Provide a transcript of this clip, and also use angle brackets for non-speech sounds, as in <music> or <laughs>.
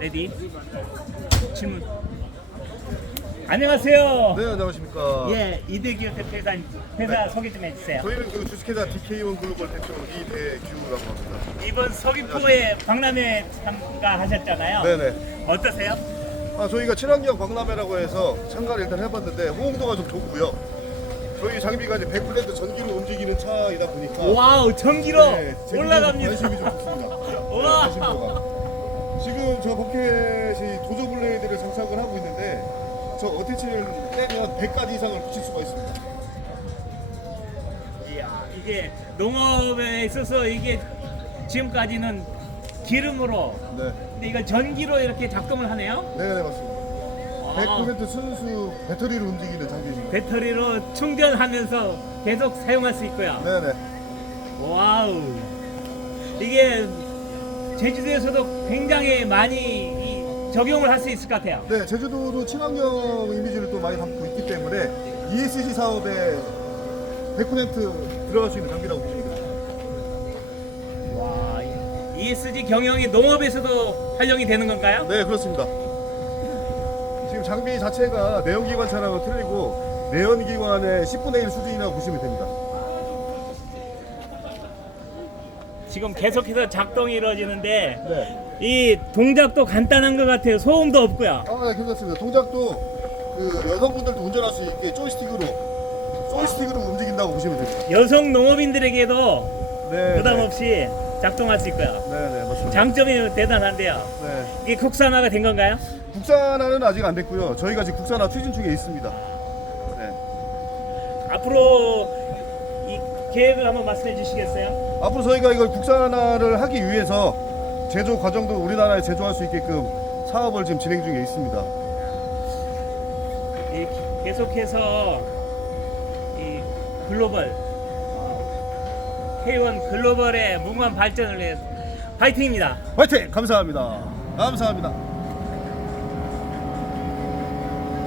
레디? 질문. 안녕하세요. 네 안녕하십니까. 예 이대규 대표회사 회사 네. 소개 좀 해주세요. 저희는 그 주식회사 DK1 글로벌 대표 이대규라고 합니다. 이번 서귀포에 박람회 참가하셨잖아요. 네네. 어떠세요? 아, 저희가 친환경 박람회라고 해서 참가를 일단 해봤는데 호응도가 좀 좋고요. 저희 장비가 이제 100% 전기로 움직이는 차이다 보니까 와우, 전기로 네, 올라갑니다. 관심이 좀 좋습니다. <laughs> 네, 와. 관심도가. 지금 저 버켓이 도저 블레이드를 장착을 하고 있는데 저 어태치를 떼면 100가지 이상을 붙일 수가 있습니다. 이야, 이게 농업에 있어서 이게 지금까지는 기름으로 네, 근데 이거 전기로 이렇게 작동을 하네요. 네 네 맞습니다. 아, 100% 순수 배터리로 움직이는 장비입니다. 배터리로 충전하면서 계속 사용할 수 있고요. 네네. 와우. 이게 제주도에서도 굉장히 많이 이 적용을 할 수 있을 것 같아요. 네, 제주도도 친환경 이미지를 또 많이 담고 있기 때문에 ESG 사업에 100% 들어갈 수 있는 장비라고 보시면 됩니다. 와, 이 ESG 경영이 농업에서도 활용이 되는 건가요? 네, 그렇습니다. 장비 자체가 내연기관 차량으로 틀리고 내연기관의 10분의 1 수준이라고 보시면 됩니다. 지금 계속해서 작동이 이루어지는데 네. 이 동작도 간단한 것 같아요. 소음도 없고요. 아, 네, 괜찮습니다. 동작도 그 여성분들도 운전할 수 있게 조이스틱으로 조이스틱으로 움직인다고 보시면 됩니다. 여성 농업인들에게도 네. 부담 네. 없이 작동할 수 있고요. 네, 네, 맞습니다. 장점이 대단한데요. 네. 이게 국산화가 된 건가요? 국산화는 아직 안 됐고요. 저희가 지금 국산화 추진 중에 있습니다. 네. 앞으로 이 계획을 한번 말씀해 주시겠어요? 앞으로 저희가 이걸 국산화를 하기 위해서 제조 과정도 우리나라에 제조할 수 있게끔 사업을 지금 진행 중에 있습니다. 이 계속해서 이 글로벌 K1 글로벌의 무궁한 발전을 위해 파이팅입니다. 화이팅! 감사합니다. 감사합니다.